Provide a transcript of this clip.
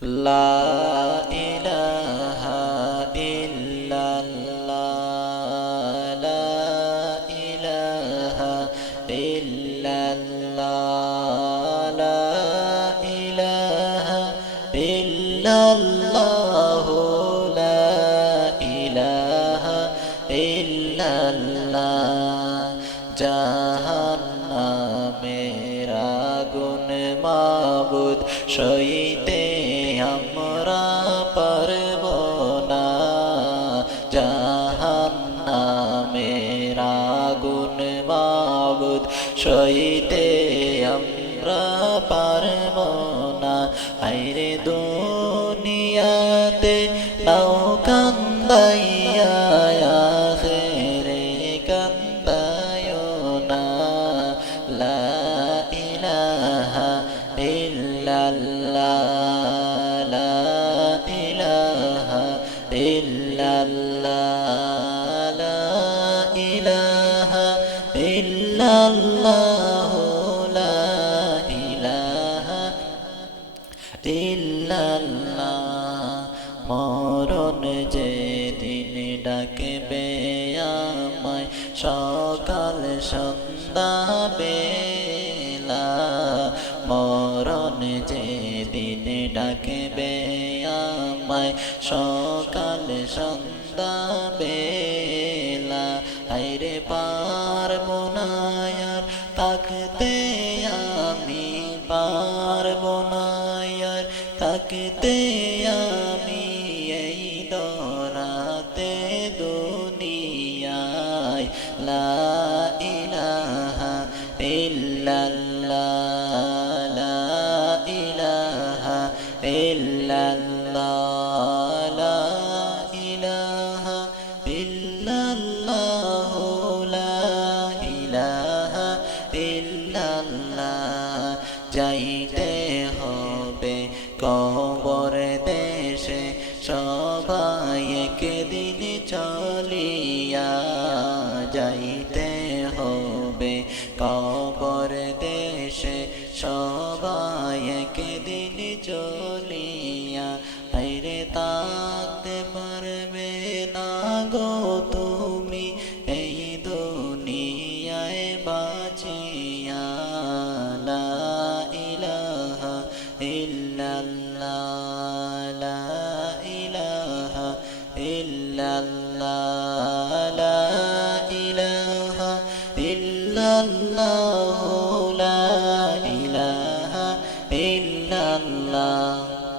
লা ইলাহা ইল্লাল্লাহ লা ইলাহা ইল্লাল্লাহ লা ইলাহা ইল্লাল্লাহ লা ইলাহা ইল্লাল্লাহ জাহান্নামের আগুন মাবুদ সইতে আমরা পারব না জাহান্নামের আগুন মাবুদ সইতে আমরা পারব না আইরে দুনিয়াতে নাও কান্দাইয়া আখিরে কান্দায়ো না লা ইলাহা ইল্লাল্লাহ লা ইলাহা ইল্লাল্লাহ লা ইলাহা ইল্লাল্লাহ লা ইলাহা ইল্লাল্লাহ মরণ যেদিন ডাকবে আমায় সকাল সন্ধ্যা বেলা মরণ যেদিন ডাকবে আমায় সকাল সন্ধ্যা বেলা হায়রে পারবো না আর থাকতে আমি পারবো না আর থাকতে আমি এই দরাতে দুনিয়ায় লা ইলাহা ইল্লাল্লাহ লা ইলাহা ইল্লাল্লাহ লা ইলাহা ইল্লাল্লাহ লা ইলাহা ইল্লাল্লাহ যাইতে হবে কবর দেশে সবাই একদিন চলিয়া যাইতে হবে কবর দেশে সবাই একদিন চলিয়া হায়রে তাকতে পারবে না গো তুমি এই দুনিয়ায় বাঁচিয়া লা ইলাহা ইল্লাল্লাহ লা ইলাহা ইল্লাল্লাহ লা ইলাহা ইল্লাল্লাহ লা ইলাহা ইল্লাল্লাহ